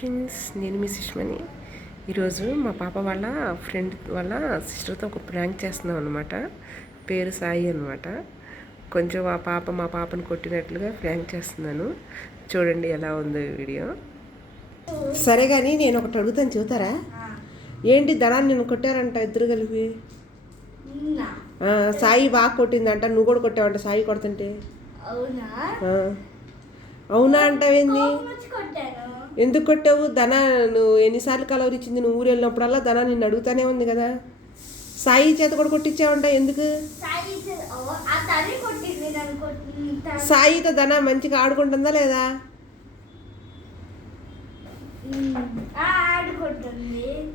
Friends, నేను మీ సుష్మని. ఈరోజు మా పాప వాళ్ళ ఫ్రెండ్ వాళ్ళ సిస్టర్తో ఒక ప్రాంక్ చేస్తున్నాం అనమాట. పేరు సాయి అనమాట. కొంచెం మా పాపను కొట్టినట్లుగా ప్రాంక్ చేస్తున్నాను. చూడండి ఎలా ఉందో వీడియో. సరే కానీ నేను ఒకటి అడుగుతాను, చూతారా? ఏంటి ధనాన్ని నేను కొట్టారంట ఇద్దరు కలిపి? సాయి బాగా కొట్టిందంట, నువ్వు కూడా కొట్టావంట సాయి కొడుతుంటే. అవునా అంటావేంది? ఎందుకు కొట్టావు? ధన నువ్వు ఎన్నిసార్లు కలవరిచ్చింది? నువ్వు ఊరు వెళ్ళినప్పుడల్లా ధన నిన్ను అడుగుతానే ఉంది కదా. సాయి చేత కూడా కొట్టించావంట, ఎందుకు? సాయితో ధన మంచిగా ఆడుకుంటుందా లేదా?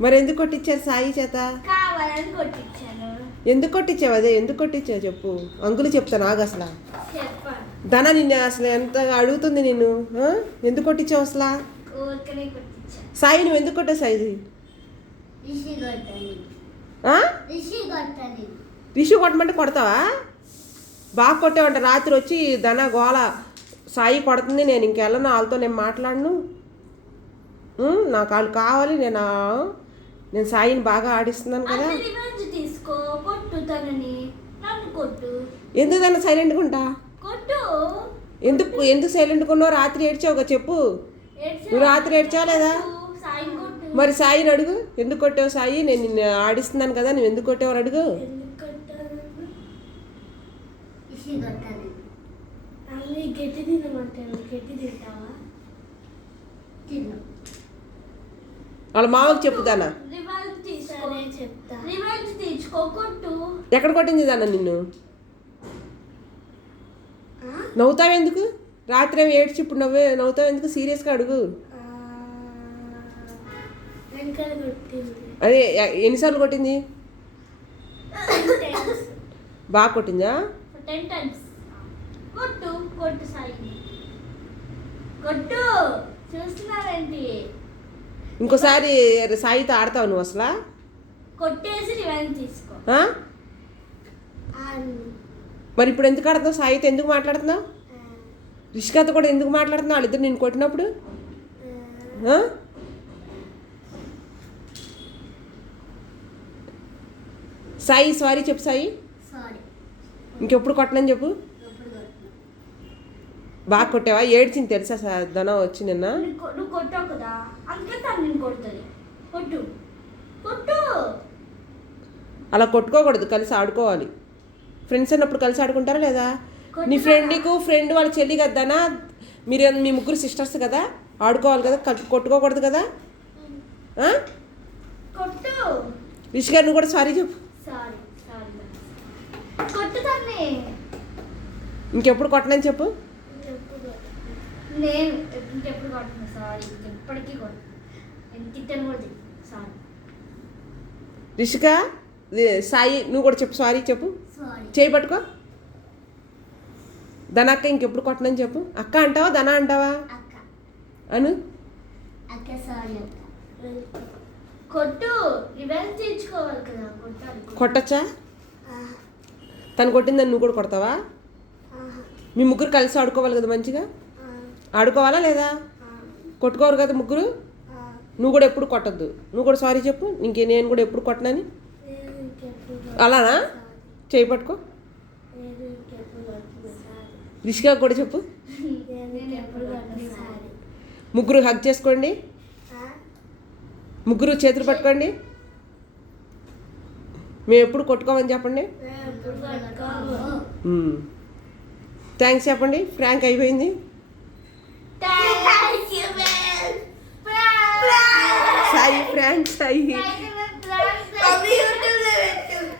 మరి ఎందుకు కొట్టించారు సాయి చేత? ఎందుకు కొట్టించావు? అదే ఎందుకు కొట్టించావు చెప్పు. అంకులు చెప్తాను ఆగు. అసలు ధన నిన్ను అసలు ఎంత అడుగుతుంది నిన్ను, ఎందుకు కొట్టించావు అసలు? సాయి నువ్వు ఎందుకు కొట్టావు? సాయి రిషి కొట్టమంటే కొడతావా? బాగా కొట్టావంట. రాత్రి వచ్చి ధన గోళ సాయి కొడుతుంది, నేను ఇంకెళ్ళను, వాళ్ళతో నేను మాట్లాడను, నాకు వాళ్ళు కావాలి, నేను సాయిని బాగా ఆడిస్తున్నాను కదా. ఎందుకు దాన్ని సైలెంట్గా ఉంటా? ఎందుకు సైలెంట్గా ఉన్నావు? రాత్రి ఏడ్చావుగా, చెప్పు. నువ్వు రాత్రి ఏడ్చావు లేదా? మరి సాయిని అడుగు, ఎందుకు కొట్టావు సాయి? నేను నిన్ను ఆడిస్తున్నాను కదా, నువ్వు ఎందుకు కొట్టావు అడుగు. వాళ్ళ మామకు చెప్పుదానా? ఎక్కడ కొట్టింది దాన్న నిన్ను? నవ్వుతావెందుకు? రాత్రి ఏమి ఏడ్చి ఇప్పుడు నవ్వుతావెందుకు? సీరియస్గా అడుగు. అదే ఎన్నిసార్లు కొట్టింది? బాగా కొట్టిందా? ఇంకోసారి సాయితో ఆడతావు నువ్వు అసలు? మరి ఇప్పుడు ఎందుకు ఆడుతున్నావు? సాయితో ఎందుకు మాట్లాడుతున్నావు? రిషికాతో కూడా ఎందుకు మాట్లాడుతున్నావు? వాళ్ళిద్దరు నేను కొట్టినప్పుడు సాయి సారీ చెప్పు. సాయి ఇంకెప్పుడు కొట్టనని చెప్పు. బాగా కొట్టావా? ఏడ్చింది తెలుసా ధన వచ్చి నిన్న? అలా కొట్టుకోకూడదు, కలిసి ఆడుకోవాలి. ఫ్రెండ్స్ అన్నప్పుడు కలిసి ఆడుకుంటారా లేదా? నీ ఫ్రెండ్ వాళ్ళ చెల్లి కదనా, మీ ముగ్గురు సిస్టర్స్ కదా, ఆడుకోవాలి కదా, కొట్టుకోకూడదు కదా. రిషి గారు నువ్వు కూడా సారీ చెప్పు. ఇంకెప్పుడు కొట్టనని చెప్పు. రిషిక, సాయి నువ్వు కూడా చెప్పు, సారీ చెప్పు. చేయి పట్టుకో. ధన అక్క ఇంకెప్పుడు కొట్టనని చెప్పు. అక్క అంటావా ధన అంటావా? అను. కొట్టచ్చా? తను కొట్టిందని నువ్వు కూడా కొడతావా? మీ ముగ్గురు కలిసి ఆడుకోవాలి కదా, మంచిగా ఆడుకోవాలా లేదా? కొట్టుకోరు కదా ముగ్గురు. నువ్వు కూడా ఎప్పుడు కొట్టద్దు. నువ్వు కూడా సారీ చెప్పు. నేను కూడా ఎప్పుడు కొట్టనని. అలానా? చేయి పట్టుకో. రిషికా కూడా చెప్పు. ముగ్గురు హగ్ చేసుకోండి. ముగ్గురు చేతులు పట్టుకోండి. మేము ఎప్పుడు కొట్టుకోమని చెప్పండి. థ్యాంక్స్ చెప్పండి. ఫ్రాంక్ అయిపోయింది. సాయి ఫ్రాంక్ సాయి.